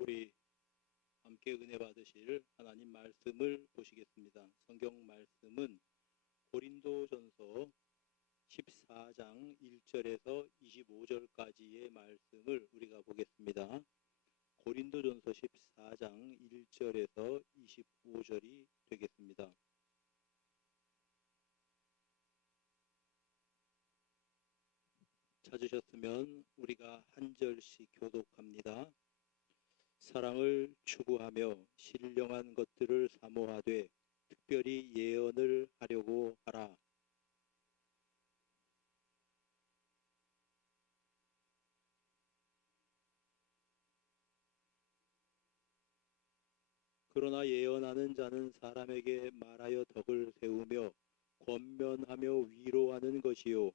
우리 함께 은혜 받으실 하나님 말씀을 보시겠습니다. 성경 말씀은 고린도전서 14장 1절에서 25절까지의 말씀을 우리가 보겠습니다. 고린도전서 14장 1절에서 25절이 되겠습니다. 찾으셨으면 우리가 한 절씩 교독합니다. 사랑을 추구하며 신령한 것들을 사모하되 특별히 예언을 하려고 하라. 그러나 예언하는 자는 사람에게 말하여 덕을 세우며 권면하며 위로하는 것이요.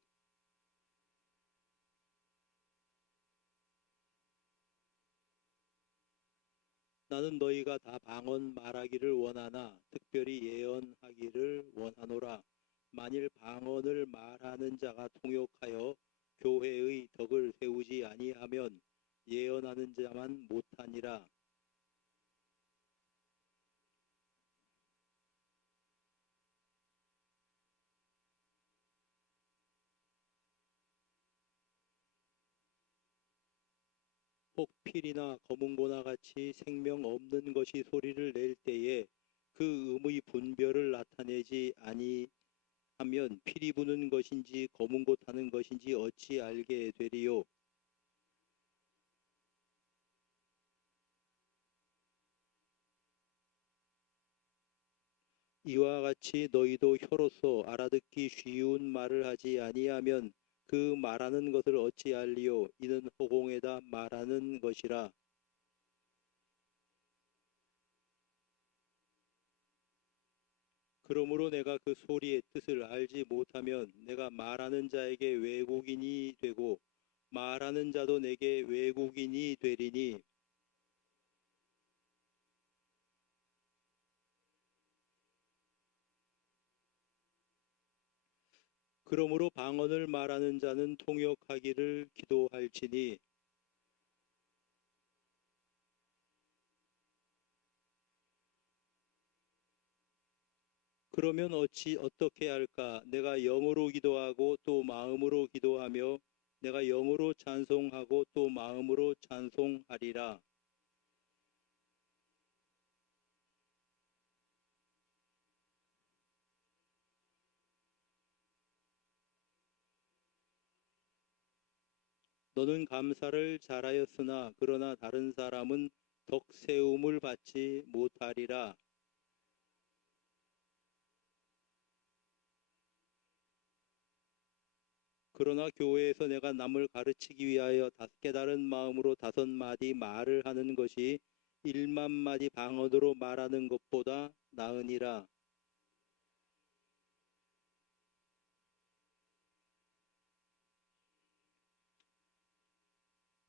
나는 너희가 다 방언 말하기를 원하나 특별히 예언하기를 원하노라. 만일 방언을 말하는 자가 통역하여 교회의 덕을 세우지 아니하면 예언하는 자만 못하니라. 혹 필이나 검은고나 같이 생명 없는 것이 소리를 낼 때에 그 음의 분별을 나타내지 아니하면 필이 부는 것인지 검은고 타는 것인지 어찌 알게 되리요. 이와 같이 너희도 혀로서 알아듣기 쉬운 말을 하지 아니하면 그 말하는 것을 어찌 알리요. 이는 허공에다 말하는 것이라. 그러므로 내가 그 소리의 뜻을 알지 못하면 내가 말하는 자에게 외국인이 되고 말하는 자도 내게 외국인이 되리니 그러므로 방언을 말하는 자는 통역하기를 기도할지니 그러면 어떻게 할까? 내가 영으로 기도하고 또 마음으로 기도하며 내가 영으로 찬송하고 또 마음으로 찬송하리라. 너는 감사를 잘하였으나 그러나 다른 사람은 덕세움을 받지 못하리라. 그러나 교회에서 내가 남을 가르치기 위하여 깨달은 마음으로 5마디 말을 하는 것이 1만 마디 방언으로 말하는 것보다 나으니라.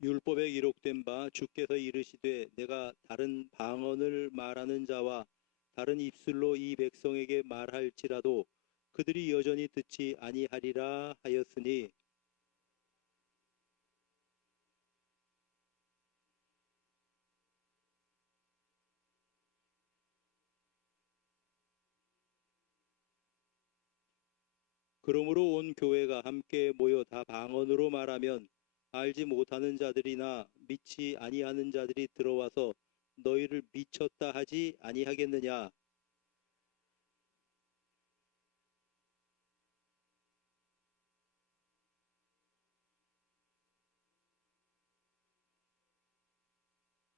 율법에 기록된 바 주께서 이르시되 내가 다른 방언을 말하는 자와 다른 입술로 이 백성에게 말할지라도 그들이 여전히 듣지 아니하리라 하였으니 그러므로 온 교회가 함께 모여 다 방언으로 말하면 알지 못하는 자들이나 믿지 아니하는 자들이 들어와서 너희를 미쳤다 하지 아니하겠느냐.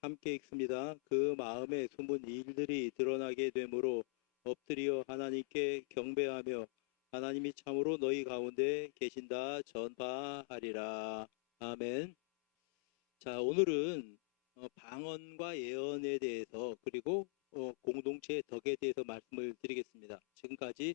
함께 읽습니다. 그 마음에 숨은 일들이 드러나게 되므로 엎드려 하나님께 경배하며 하나님이 참으로 너희 가운데 계신다 전파하리라. 아멘. 자, 오늘은 방언과 예언에 대해서 그리고 공동체의 덕에 대해서 말씀을 드리겠습니다. 지금까지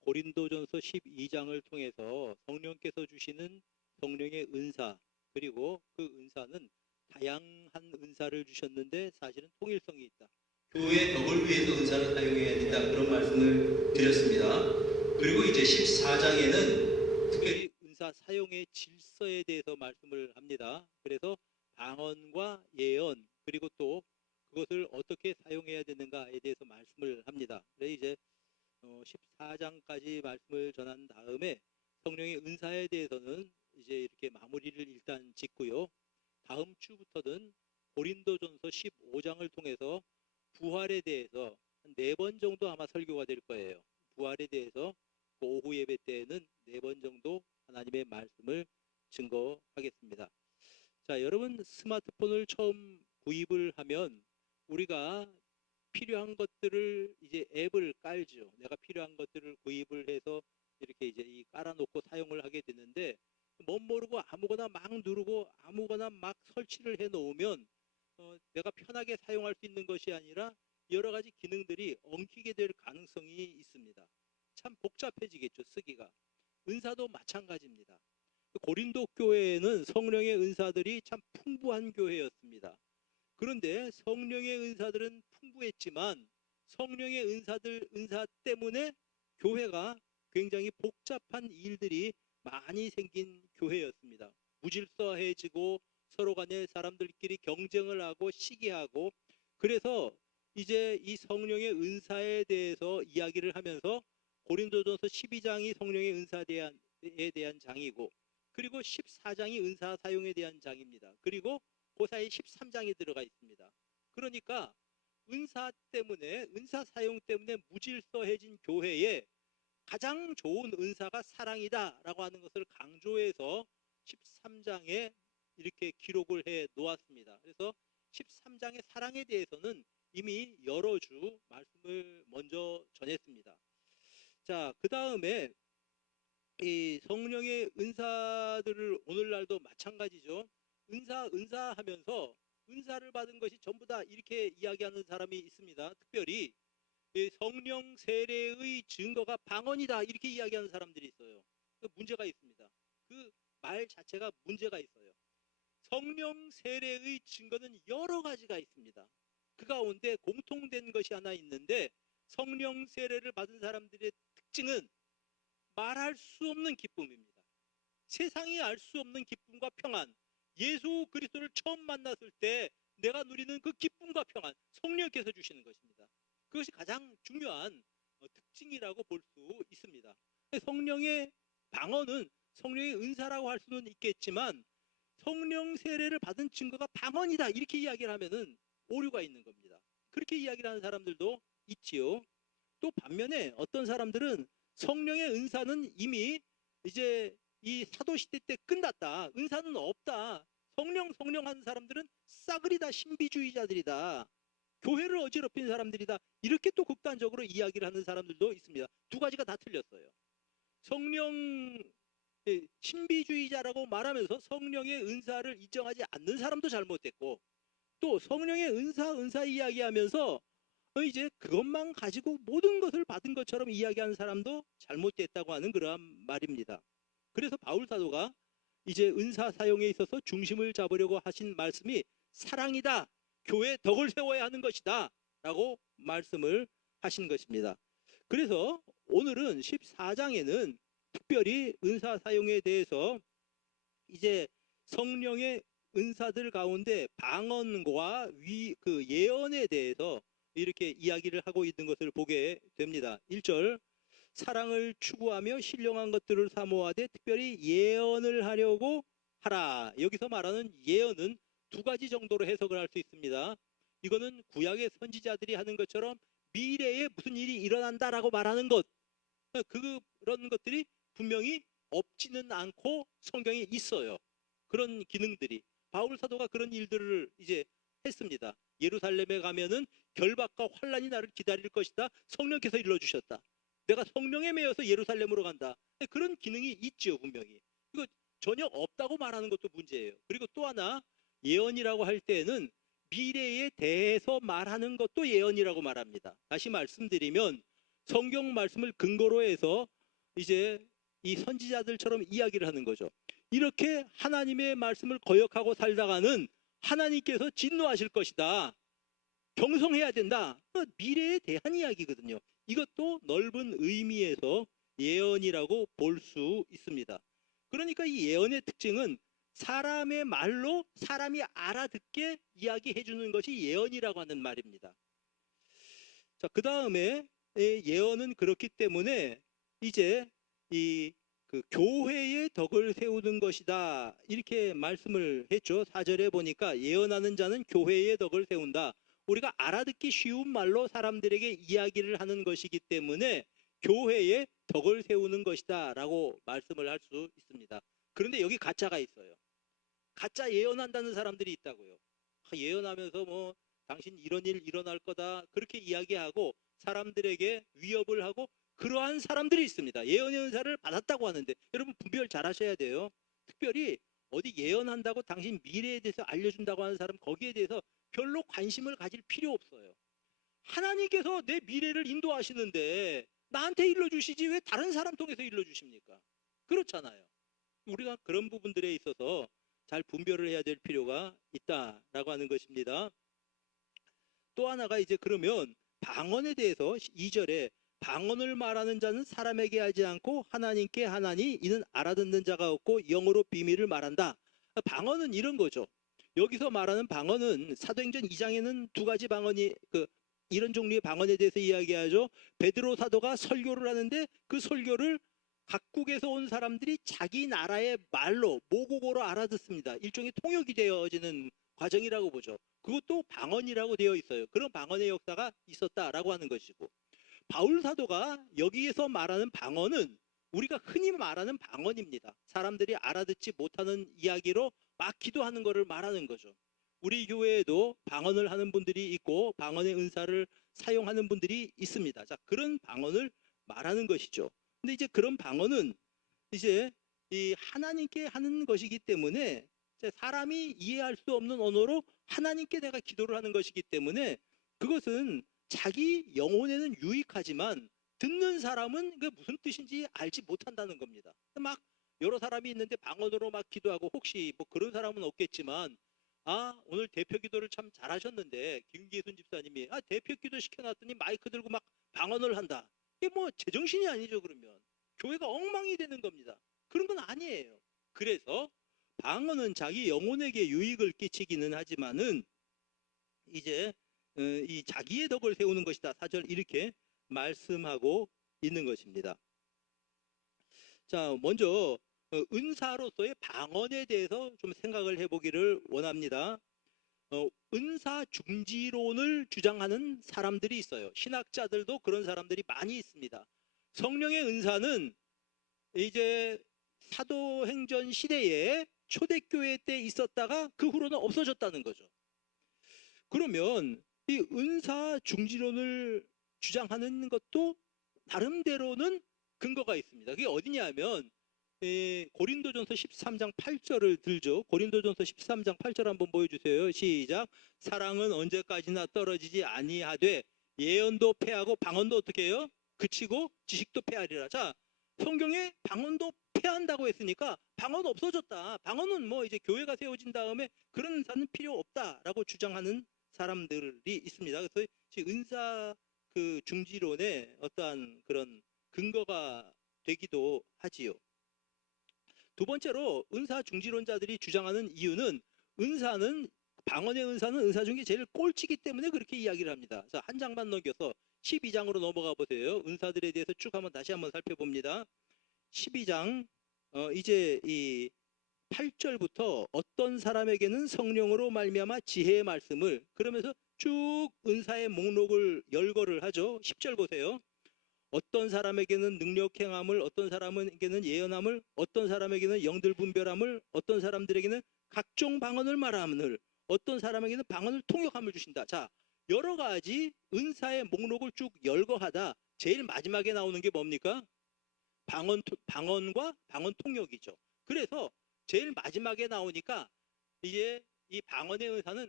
고린도전서 12장을 통해서 성령께서 주시는 성령의 은사 그리고 그 은사는 다양한 은사를 주셨는데 사실은 통일성이 있다. 교회의 덕을 위해서 은사를 사용해야 된다. 그런 말씀을 드렸습니다. 그리고 이제 14장에는 특별히 은사 사용의 질서에 대해서 말씀을 합니다. 그래서 방언과 예언 그리고 또 그것을 어떻게 사용해야 되는가에 대해서 말씀을 합니다. 그래서 이제 14장까지 말씀을 전한 다음에 성령의 은사에 대해서는 이제 이렇게 마무리를 일단 짓고요. 다음 주부터는 고린도전서 15장을 통해서 부활에 대해서 한 4번 정도 아마 설교가 될 거예요. 부활에 대해서 그 오후 예배 때에는 4번 정도 하나님의 말씀을 증거하겠습니다. 자, 여러분 스마트폰을 처음 구입을 하면 우리가 필요한 것들을 이제 앱을 깔죠. 내가 필요한 것들을 구입을 해서 이렇게 이제 깔아놓고 사용을 하게 되는데 못 모르고 아무거나 막 누르고 아무거나 막 설치를 해 놓으면 내가 편하게 사용할 수 있는 것이 아니라 여러 가지 기능들이 엉키게 될 가능성이 있습니다. 참 복잡해지겠죠, 쓰기가. 은사도 마찬가지입니다. 고린도 교회에는 성령의 은사들이 참 풍부한 교회였습니다. 그런데 성령의 은사들은 풍부했지만 성령의 은사 때문에 교회가 굉장히 복잡한 일들이 많이 생긴 교회였습니다. 무질서해지고 서로 간에 사람들끼리 경쟁을 하고 시기하고, 그래서 이제 이 성령의 은사에 대해서 이야기를 하면서 고린도전서 12장이 성령의 은사에 대한 장이고, 그리고 14장이 은사 사용에 대한 장입니다. 그리고 그 사이에 13장이 들어가 있습니다. 그러니까 은사 사용 때문에 무질서해진 교회에 가장 좋은 은사가 사랑이다 라고 하는 것을 강조해서 13장에 이렇게 기록을 해 놓았습니다. 그래서 13장의 사랑에 대해서는 이미 여러 주 말씀을 먼저 전했습니다. 자, 그 다음에 이 성령의 은사들을 오늘날도 마찬가지죠. 은사 하면서 은사를 받은 것이 전부 다 이렇게 이야기하는 사람이 있습니다. 특별히 성령 세례의 증거가 방언이다 이렇게 이야기하는 사람들이 있어요. 그 문제가 있습니다. 그 말 자체가 문제가 있어요. 성령 세례의 증거는 여러 가지가 있습니다. 그 가운데 공통된 것이 하나 있는데, 성령 세례를 받은 사람들의 특징은 말할 수 없는 기쁨입니다. 세상이 알 수 없는 기쁨과 평안, 예수 그리스도를 처음 만났을 때 내가 누리는 그 기쁨과 평안, 성령께서 주시는 것입니다. 그것이 가장 중요한 특징이라고 볼 수 있습니다. 성령의 방언은 성령의 은사라고 할 수는 있겠지만 성령 세례를 받은 증거가 방언이다 이렇게 이야기를 하면은 오류가 있는 겁니다. 그렇게 이야기를 하는 사람들도 있지요. 또 반면에 어떤 사람들은 성령의 은사는 이미 이제 이 사도시대 때 끝났다, 은사는 없다, 성령 하는 사람들은 싸그리다 신비주의자들이다, 교회를 어지럽힌 사람들이다, 이렇게 또 극단적으로 이야기를 하는 사람들도 있습니다. 두 가지가 다 틀렸어요. 성령 신비주의자라고 말하면서 성령의 은사를 인정하지 않는 사람도 잘못됐고, 또 성령의 은사 이야기하면서 이제 그것만 가지고 모든 것을 받은 것처럼 이야기하는 사람도 잘못됐다고 하는 그러한 말입니다. 그래서 바울 사도가 이제 은사 사용에 있어서 중심을 잡으려고 하신 말씀이 사랑이다, 교회 덕을 세워야 하는 것이다 라고 말씀을 하신 것입니다. 그래서 오늘은 14장에는 특별히 은사 사용에 대해서 이제 성령의 은사들 가운데 방언과 그 예언에 대해서 이렇게 이야기를 하고 있는 것을 보게 됩니다. 1절, 사랑을 추구하며 신령한 것들을 사모하되 특별히 예언을 하려고 하라. 여기서 말하는 예언은 두 가지 정도로 해석을 할 수 있습니다. 이거는 구약의 선지자들이 하는 것처럼 미래에 무슨 일이 일어난다라고 말하는 것, 그런 것들이 분명히 없지는 않고 성경에 있어요. 그런 기능들이. 바울 사도가 그런 일들을 이제 했습니다. 예루살렘에 가면은 결박과 환란이 나를 기다릴 것이다, 성령께서 일러주셨다, 내가 성령에 매여서 예루살렘으로 간다, 그런 기능이 있죠. 분명히 이거 전혀 없다고 말하는 것도 문제예요. 그리고 또 하나, 예언이라고 할 때는 미래에 대해서 말하는 것도 예언이라고 말합니다. 다시 말씀드리면 성경 말씀을 근거로 해서 이제 이 선지자들처럼 이야기를 하는 거죠. 이렇게 하나님의 말씀을 거역하고 살다가는 하나님께서 진노하실 것이다, 경성해야 된다, 미래에 대한 이야기거든요. 이것도 넓은 의미에서 예언이라고 볼 수 있습니다. 그러니까 이 예언의 특징은 사람의 말로 사람이 알아듣게 이야기해 주는 것이 예언이라고 하는 말입니다. 자, 그 다음에 예언은 그렇기 때문에 이제 그 교회의 덕을 세우는 것이다, 이렇게 말씀을 했죠. 4절에 보니까 예언하는 자는 교회의 덕을 세운다. 우리가 알아듣기 쉬운 말로 사람들에게 이야기를 하는 것이기 때문에 교회의 덕을 세우는 것이다 라고 말씀을 할 수 있습니다. 그런데 여기 가짜가 있어요. 가짜 예언한다는 사람들이 있다고요. 예언하면서 뭐 당신 이런 일 일어날 거다 그렇게 이야기하고 사람들에게 위협을 하고 그러한 사람들이 있습니다. 예언의 은사를 받았다고 하는데 여러분 분별 잘 하셔야 돼요. 특별히 어디 예언한다고 당신 미래에 대해서 알려준다고 하는 사람 거기에 대해서 별로 관심을 가질 필요 없어요. 하나님께서 내 미래를 인도하시는데 나한테 일러주시지 왜 다른 사람 통해서 일러주십니까? 그렇잖아요. 우리가 그런 부분들에 있어서 잘 분별을 해야 될 필요가 있다라고 하는 것입니다. 또 하나가 이제 그러면 방언에 대해서 2절에 방언을 말하는 자는 사람에게 하지 않고 하나님께 하나니 이는 알아듣는 자가 없고 영어로 비밀을 말한다. 방언은 이런 거죠. 여기서 말하는 방언은 사도행전 2장에는 두 가지 방언이 이런 종류의 방언에 대해서 이야기하죠. 베드로 사도가 설교를 하는데 그 설교를 각국에서 온 사람들이 자기 나라의 말로 모국어로 알아듣습니다. 일종의 통역이 되어지는 과정이라고 보죠. 그것도 방언이라고 되어 있어요. 그런 방언의 역사가 있었다라고 하는 것이고, 바울 사도가 여기에서 말하는 방언은 우리가 흔히 말하는 방언입니다. 사람들이 알아듣지 못하는 이야기로 막 기도하는 것을 말하는 거죠. 우리 교회에도 방언을 하는 분들이 있고 방언의 은사를 사용하는 분들이 있습니다. 자, 그런 방언을 말하는 것이죠. 근데 이제 그런 방언은 이제 이 하나님께 하는 것이기 때문에 사람이 이해할 수 없는 언어로 하나님께 내가 기도를 하는 것이기 때문에 그것은 자기 영혼에는 유익하지만 듣는 사람은 그게 무슨 뜻인지 알지 못한다는 겁니다. 막 여러 사람이 있는데 방언으로 막 기도하고, 혹시 뭐 그런 사람은 없겠지만 오늘 대표 기도를 참 잘하셨는데 김기순 집사님이 대표 기도 시켜놨더니 마이크 들고 막 방언을 한다. 이게 뭐 제정신이 아니죠. 그러면 교회가 엉망이 되는 겁니다. 그런 건 아니에요. 그래서 방언은 자기 영혼에게 유익을 끼치기는 하지만은 이제 이 자기의 덕을 세우는 것이다. 4절 이렇게 말씀하고 있는 것입니다. 자, 먼저 은사로서의 방언에 대해서 좀 생각을 해보기를 원합니다. 은사 중지론을 주장하는 사람들이 있어요. 신학자들도 그런 사람들이 많이 있습니다. 성령의 은사는 이제 사도행전 시대에 초대교회 때 있었다가 그 후로는 없어졌다는 거죠. 그러면 이 은사 중지론을 주장하는 것도 나름대로는 근거가 있습니다. 그게 어디냐면 고린도전서 13장 8절을 들죠. 고린도전서 13장 8절 한번 보여주세요. 시작. 사랑은 언제까지나 떨어지지 아니하되 예언도 패하고 방언도 어떻게 해요? 그치고 지식도 패하리라. 자, 성경에 방언도 패한다고 했으니까 방언 없어졌다. 방언은 뭐 이제 교회가 세워진 다음에 그런 은사는 필요 없다라고 주장하는 사람들이 있습니다. 그래서 은사 그 중지론의 어떠한 그런 근거가 되기도 하지요. 두 번째로 은사 중지론자들이 주장하는 이유는 은사는, 방언의 은사는 은사 중에 제일 꼴찌기 때문에 그렇게 이야기를 합니다. 자, 한 장만 넘겨서 12장으로 넘어가 보세요. 은사들에 대해서 쭉 한번 다시 한번 살펴봅니다. 12장 이제 이 8절부터 어떤 사람에게는 성령으로 말미암아 지혜의 말씀을, 그러면서 쭉 은사의 목록을 열거를 하죠. 10절 보세요. 어떤 사람에게는 능력 행함을, 어떤 사람에게는 예언함을, 어떤 사람에게는 영들 분별함을, 어떤 사람들에게는 각종 방언을 말함을, 어떤 사람에게는 방언을 통역함을 주신다. 자, 여러 가지 은사의 목록을 쭉 열거하다 제일 마지막에 나오는 게 뭡니까? 방언과 방언 통역이죠. 그래서 제일 마지막에 나오니까 이제 이 방언의 은사는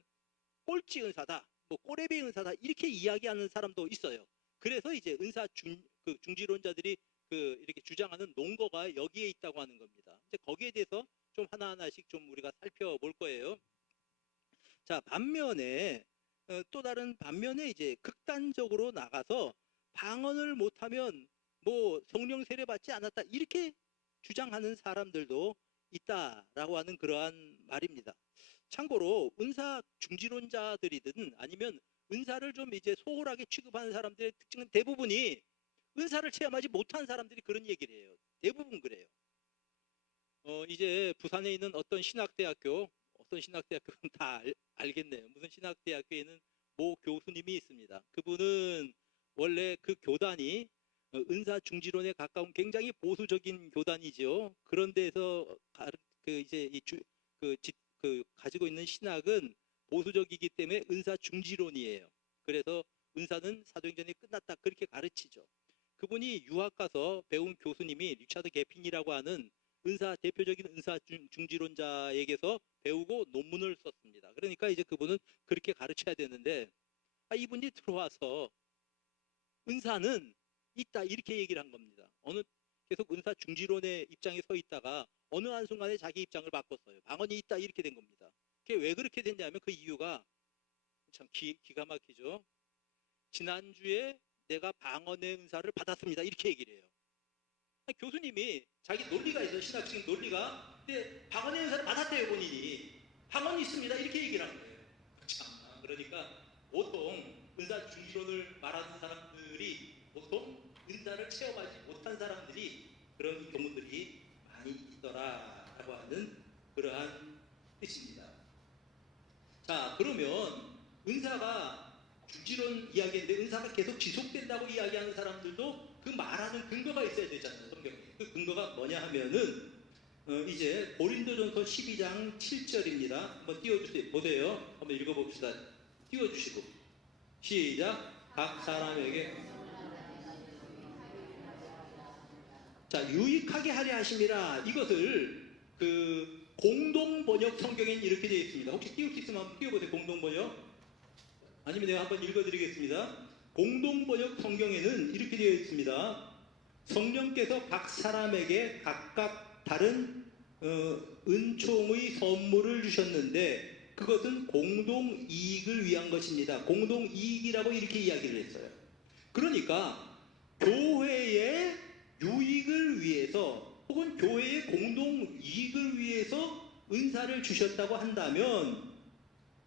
꼴찌 은사다, 뭐 꼬레비 은사다, 이렇게 이야기하는 사람도 있어요. 그래서 이제 은사 중지론자들이 이렇게 주장하는 논거가 여기에 있다고 하는 겁니다. 이제 거기에 대해서 좀 하나하나씩 좀 우리가 살펴볼 거예요. 자, 반면에 또 다른 반면에 이제 극단적으로 나가서 방언을 못하면 뭐 성령 세례 받지 않았다, 이렇게 주장하는 사람들도 있다라고 하는 그러한 말입니다. 참고로 은사 중지론자들이든 아니면 은사를 좀 이제 소홀하게 취급하는 사람들의 특징은 대부분이 은사를 체험하지 못한 사람들이 그런 얘기를 해요. 대부분 그래요. 이제 부산에 있는 어떤 신학대학교는 다 알겠네요. 무슨 신학대학교에는 모 교수님이 있습니다. 그분은 원래 그 교단이 은사 중지론에 가까운 굉장히 보수적인 교단이죠. 그런 데서 가지고 있는 신학은 보수적이기 때문에 은사 중지론이에요. 그래서 은사는 사도행전이 끝났다 그렇게 가르치죠. 그분이 유학 가서 배운 교수님이 리차드 개핀이라고 하는 대표적인 은사 중지론자에게서 배우고 논문을 썼습니다. 그러니까 이제 그분은 그렇게 가르쳐야 되는데 이분이 들어와서 은사는 있다 이렇게 얘기를 한 겁니다. 계속 은사 중지론의 입장에 서 있다가 어느 한순간에 자기 입장을 바꿨어요. 방언이 있다 이렇게 된 겁니다. 그게 왜 그렇게 됐냐면 그 이유가 참 기가 막히죠. 지난주에 내가 방언의 은사를 받았습니다 이렇게 얘기를 해요. 교수님이 자기 논리가 있어요. 신학적인 논리가. 근데 방언의 은사를 받았대요. 본인이. 방언이 있습니다 이렇게 얘기를 하는 거예요. 참, 그러니까 보통 은사 중지론을 말하는 사람들이 보통 은사를 체험하지 못한 사람들이 그런 경우들이 많이 있더라라고 하는 그러한 뜻입니다. 자, 그러면 은사가 중지론 이야기인데 은사가 계속 지속된다고 이야기하는 사람들도 그 말하는 근거가 있어야 되잖아요. 성경에. 그 근거가 뭐냐 하면은 이제 고린도전서 12장 7절입니다. 한번 띄워주세요. 보세요. 한번 읽어봅시다. 띄워주시고 시작. 각 사람에게 자, 유익하게 하려 하심이라. 이것을 그 공동번역 성경에는 이렇게 되어 있습니다. 혹시 띄울 수 있으면 한번 띄워보세요. 공동번역. 아니면 내가 한번 읽어드리겠습니다. 공동번역 성경에는 이렇게 되어 있습니다. 성령께서 각 사람에게 각각 다른 은총의 선물을 주셨는데 그것은 공동이익을 위한 것입니다. 공동이익이라고 이렇게 이야기를 했어요. 그러니까 교회의 유익을 위해서 혹은 교회의 공동이익을 위해서 은사를 주셨다고 한다면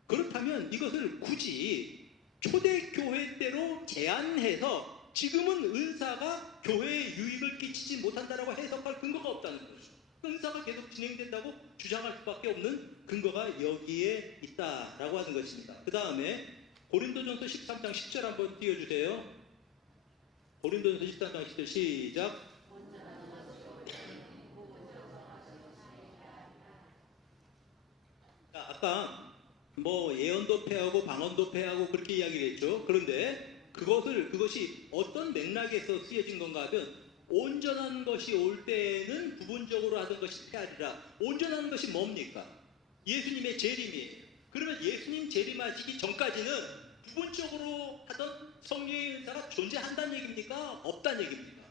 그렇다면 이것을 굳이 초대교회 때로 제한해서 지금은 은사가 교회에 유익을 끼치지 못한다라고 해석할 근거가 없다는 거죠. 은사가 계속 진행된다고 주장할 수밖에 없는 근거가 여기에 있다라고 하는 것입니다. 그 다음에 고린도전서 13장 10절 한번 띄워주세요. 고린도전서 13장 10절 시작. 자, 아까 예언도 폐하고 방언도 폐하고 그렇게 이야기를 했죠. 그런데 그것이 어떤 맥락에서 쓰여진 건가 하면 온전한 것이 올 때에는 부분적으로 하던 것이 폐하리라. 온전한 것이 뭡니까? 예수님의 재림이에요. 그러면 예수님 재림하시기 전까지는 부분적으로 하던 성령의 은사가 존재한다는 얘기입니까? 없다는 얘기입니까?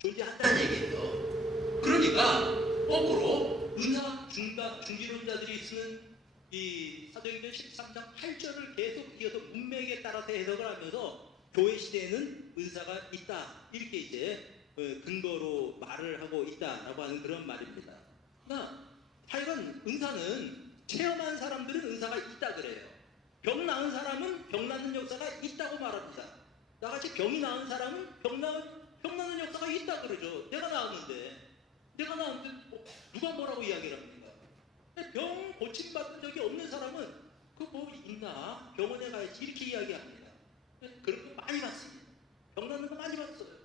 존재한다는 얘기예요. 그러니까 거꾸로 은사 중지론자들이 쓰는 이 사도행전 13장 8절을 계속 이어서 문맥에 따라서 해석을 하면서 교회 시대에는 은사가 있다 이렇게 이제 근거로 말을 하고 있다라고 하는 그런 말입니다. 그러나 하여간 은사는 체험한 사람들은 은사가 있다 그래요. 병 나은 사람은 병 낫는 역사가 있다고 말합니다. 나같이 병이 나은 사람은 병 나는 역사가 있다 그러죠. 내가 나았는데 누가 뭐라고 이야기를 합니까? 병 고침받은 적이 없는 사람은 그거 있나? 병원에 가야지 이렇게 이야기합니다. 그런 거 많이 봤습니다. 병 낫는 거 많이 봤어요.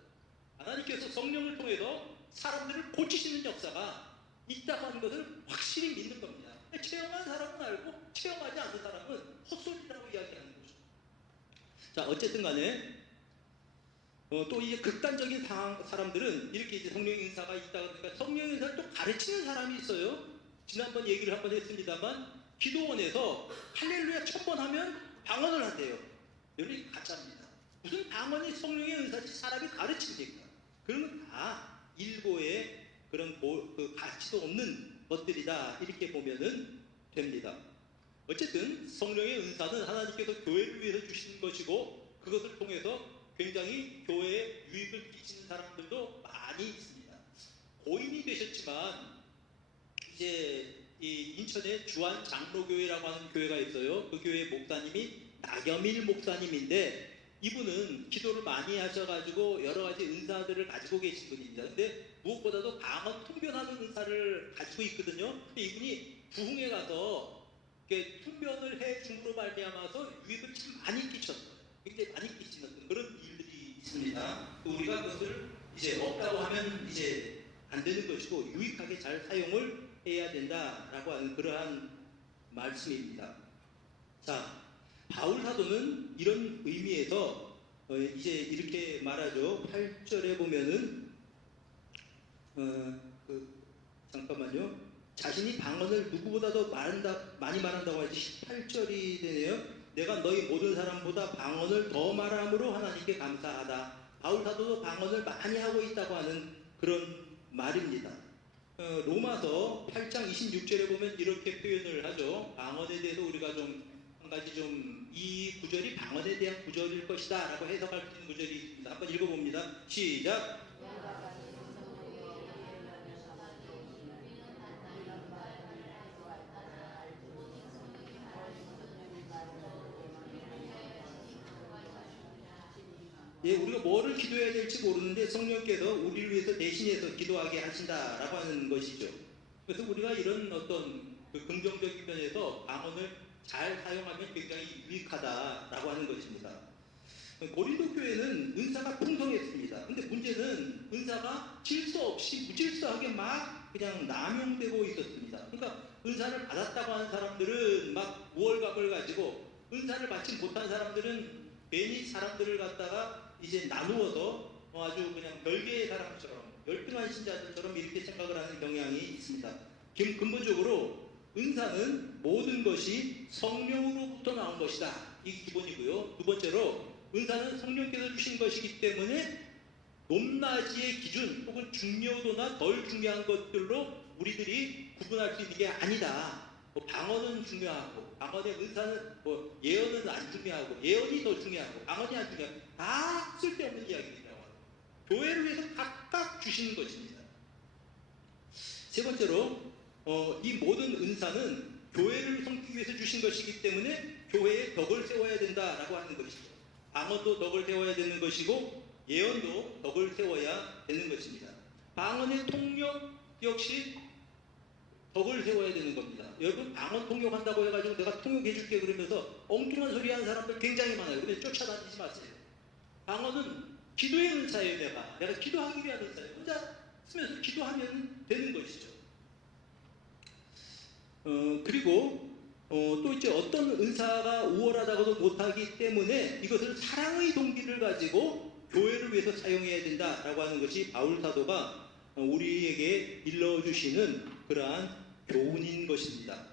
하나님께서 성령을 통해서 사람들을 고치시는 역사가 있다고 하는 것을 확실히 믿는 겁니다. 체험한 사람은 알고 체험하지 않는 사람은 헛소리라고 이야기하는 거죠. 자, 어쨌든 간에 또 이제 극단적인 사람들은 이렇게 이제 성령의 은사가 있다 그러니까 성령의 은사를 또 가르치는 사람이 있어요. 지난번 얘기를 한번 했습니다만 기도원에서 할렐루야 1000번 하면 방언을 한대요. 여기 가짜입니다. 무슨 방언이 성령의 은사지 사람이 가르칩니까? 그러면 다 일고의 그런 그 가치도 없는 것들이다 이렇게 보면은 됩니다. 어쨌든 성령의 은사는 하나님께서 교회를 위해서 주신 것이고 그것을 통해서 굉장히 교회에 유익을 끼치는 사람들도 많이 있습니다. 고인이 되셨지만 이제 이 인천에 주안 장로교회라고 하는 교회가 있어요. 그 교회 목사님이 나겸일 목사님인데 이분은 기도를 많이 하셔가지고 여러 가지 은사들을 가지고 계신 분입니다. 근데 무엇보다도 방언 통변하는 은사를 가지고 있거든요. 근데 이분이 부흥에 가서 통변을 해 줌으로 말미암아서 유익을 참 많이 끼쳤어요. 굉장히 많이 끼치는 그런 일들이 있습니다. 우리가 그것을 이제 없다고 하면 이제 안 되는 것이고 유익하게 잘 사용을 해야 된다라고 하는 그러한 말씀입니다. 자, 바울 사도는 이런 의미에서 이제 이렇게 말하죠. 8절에 보면은 잠깐만요. 자신이 방언을 누구보다도 많이 말한다고 하지 18절이 되네요. 내가 너희 모든 사람보다 방언을 더 말함으로 하나님께 감사하다. 바울 사도도 방언을 많이 하고 있다고 하는 그런 말입니다. 로마서 8장 26절에 보면 이렇게 표현을 하죠. 방언에 대해서 우리가 좀 한 가지 좀 이 구절이 방언에 대한 구절일 것이다 라고 해석할 수 있는 구절이 있습니다. 한번 읽어봅니다. 시작. 예, 우리가 뭐를 기도해야 될지 모르는데 성령께서 우리를 위해서 대신해서 기도하게 하신다라고 하는 것이죠. 그래서 우리가 이런 어떤 긍정적인 면에서 방언을 잘 사용하면 굉장히 유익하다라고 하는 것입니다. 고린도 교회는 은사가 풍성했습니다. 근데 문제는 은사가 질서 없이 무질서하게 막 그냥 남용되고 있었습니다. 그러니까 은사를 받았다고 하는 사람들은 막 우월감을 가지고 은사를 받지 못한 사람들은 괜히 사람들을 갖다가 이제 나누어서 아주 그냥 별개의 사람처럼 열등한 신자들처럼 이렇게 생각을 하는 경향이 있습니다. 근본적으로 은사는 모든 것이 성령으로부터 나온 것이다. 이게 기본이고요. 두 번째로 은사는 성령께서 주신 것이기 때문에 높낮이의 기준 혹은 중요도나 덜 중요한 것들로 우리들이 구분할 수 있는 게 아니다. 방언은 중요하고 방언의 은사는 예언은 안 중요하고 예언이 더 중요하고 방언이 안 중요하고 다 쓸데없는 이야기입니다. 교회를 위해서 각각 주시는 것입니다. 세 번째로 이 모든 은사는 교회를 섬기기 위해서 주신 것이기 때문에 교회에 덕을 세워야 된다라고 하는 것이죠. 방언도 덕을 세워야 되는 것이고 예언도 덕을 세워야 되는 것입니다. 방언의 통역 역시 덕을 세워야 되는 겁니다. 여러분 방언 통역한다고 해가지고 내가 통역해줄게 그러면서 엉뚱한 소리 하는 사람들 굉장히 많아요. 그래서 쫓아다니지 마세요. 방언은 기도의 은사예요. 내가 기도하기 위한 은사예요. 혼자 쓰면서 기도하면 되는 것이죠. 그리고 또 이제 어떤 은사가 우월하다고도 못하기 때문에 이것을 사랑의 동기를 가지고 교회를 위해서 사용해야 된다라고 하는 것이 바울 사도가 우리에게 일러주시는 그러한 교훈인 것입니다.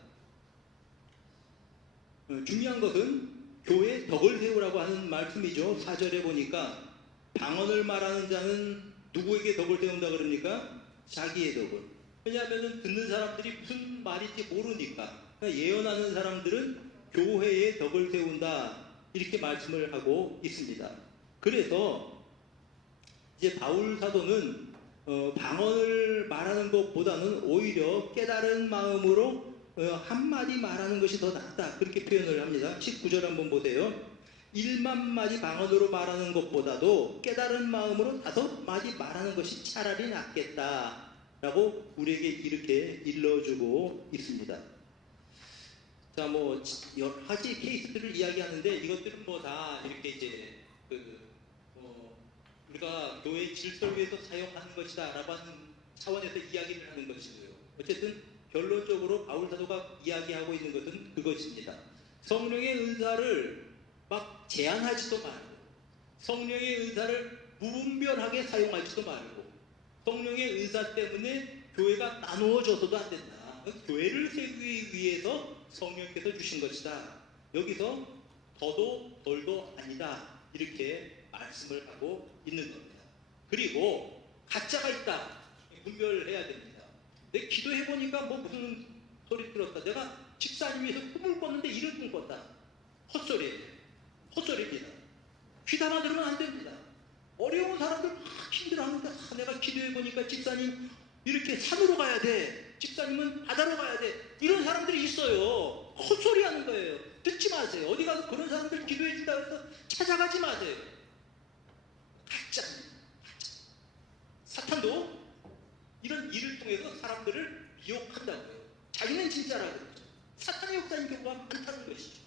중요한 것은 교회의 덕을 세우라고 하는 말씀이죠. 4절에 보니까 방언을 말하는 자는 누구에게 덕을 세운다 그럽니까? 자기의 덕을. 왜냐하면 듣는 사람들이 무슨 말인지 모르니까. 그러니까 예언하는 사람들은 교회의 덕을 세운다 이렇게 말씀을 하고 있습니다. 그래서 이제 바울 사도는 방언을 말하는 것보다는 오히려 깨달은 마음으로 한마디 말하는 것이 더 낫다 그렇게 표현을 합니다. 19절 한번 보세요. 1만 마디 방언으로 말하는 것보다도 깨달은 마음으로 5마디 말하는 것이 차라리 낫겠다 라고 우리에게 이렇게 일러주고 있습니다. 자, 뭐 여러 가지 케이스들을 이야기하는데 이것들은 뭐 다 이렇게 이제 우리가 교회의 질서를 위해서 사용하는 것이다 라고 하는 차원에서 이야기를 하는 것이고요. 어쨌든 결론적으로 바울 사도가 이야기하고 있는 것은 그것입니다. 성령의 은사를 막 제한하지도 말고 성령의 은사를 무분별하게 사용하지도 말고 성령의 은사 때문에 교회가 나누어져서도 안 된다. 교회를 세우기 위해서 성령께서 주신 것이다. 여기서 더도 덜도 아니다. 이렇게 말씀을 하고 있는 겁니다. 그리고 가짜가 있다. 분별해야 됩니다. 내가 기도해보니까 뭐 무슨 소리 들었다. 내가 집사님 위해서 꿈을 꿨는데 이런 꿈 꿨다. 헛소리입니다. 귀담아 들으면 안 됩니다. 어려운 사람들 막 힘들어하는데 내가 기도해보니까 집사님 이렇게 산으로 가야 돼. 집사님은 바다로 가야 돼. 이런 사람들이 있어요. 헛소리 하는 거예요. 듣지 마세요. 어디 가서 그런 사람들 기도해 준다고 해서 찾아가지 마세요. 가짜입니다. 가짜. 사탄도 이런 일을 통해서 사람들을 미혹한다고요. 자기는 진짜라고 그러죠. 사탄의 역사인 경우가 많다는 것이죠.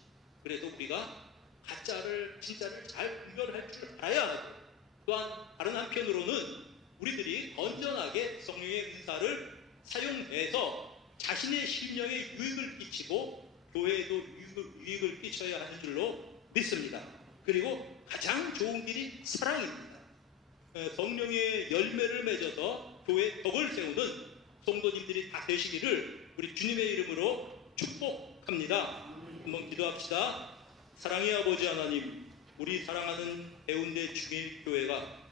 그래서 우리가 가짜를 진짜를 잘 분별할 줄 알아야 하고, 또한 다른 한편으로는 우리들이 건전하게 성령의 은사를 사용해서 자신의 심령에 유익을 끼치고 교회에도 유익을 끼쳐야 하는 줄로 믿습니다. 그리고 가장 좋은 길이 사랑입니다. 성령의 열매를 맺어서 교회의 덕을 세우는 성도님들이 다 되시기를 우리 주님의 이름으로 축복합니다. 한번 기도합시다. 사랑의 아버지 하나님, 우리 사랑하는 해운대 중일교회가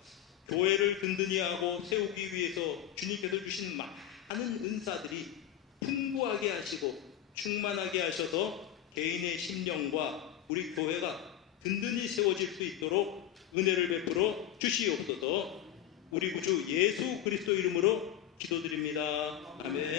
교회를 든든히 하고 세우기 위해서 주님께서 주신 많은 은사들이 풍부하게 하시고 충만하게 하셔서 개인의 심령과 우리 교회가 든든히 세워질 수 있도록 은혜를 베풀어 주시옵소서. 우리 구주 예수 그리스도 이름으로 기도드립니다. 아멘.